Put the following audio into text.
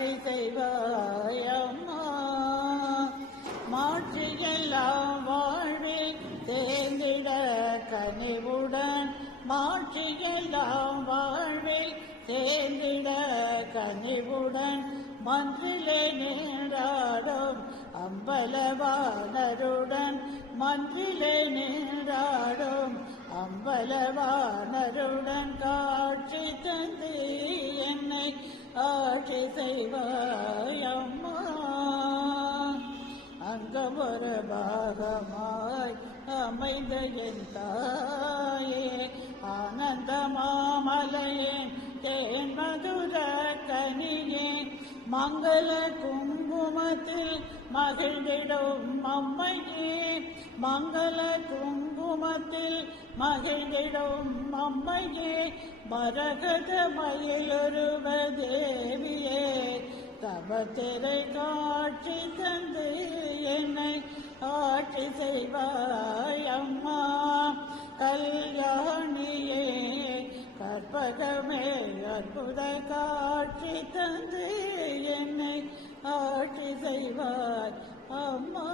ஆட்சி செய்வாயம்மா. மாட்சியெல்லாம் வாழ்வில் தேர்ந்திட கனிவுடன், மாட்சியெல்லாம் வாழ்வில் தேர்ந்திட கனிவுடன், மன்றிலே நின்றாடும் அம்பலவாணருடன், மன்றிலே நின்றாடும் அம்பலவாணருடன் காட்சி தந்து என்னை ஆட்சி செய்வாயம்மா. அங்கம் ஒரு பாகமாய் அமைந்த என் தாயே, ஆனந்த மாமலையேன் தேன் மதுர கனியே, மங்கள குங்குமத்தில் மகிழ்ந்திடும் அம்மையே, மங்கள குங்குமத்தில் மகிழ்ந்திடும் அம்மையே, மரகத மயிலுருவ தேவியே, தவத்திரை காட்சி தந்து என்னை ஆட்சி செய்வாயம்மா. கல்யாணியே கற்பகமே அற்புத காட்சி தந்து என்னை ஆட்சி செய்வாய் அம்மா.